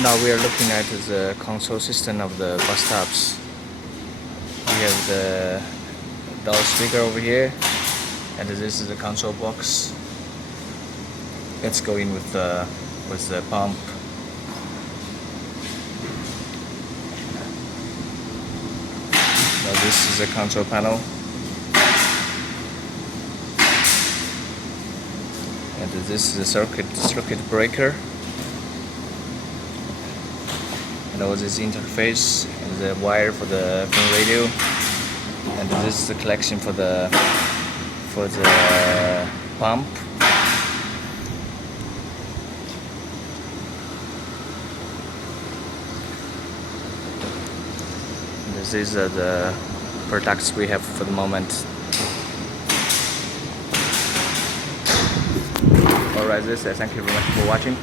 Now we are looking at the control system of the bathtubs. We have the loudspeaker over here, and this is the control box. Let's go in with the pump. Now this is the control panel, and this is the circuit breaker. And all this interface and the wire for the phone radio, and this is the collection for the pump. This is the products we have for the moment. Alright, thank you very much for watching.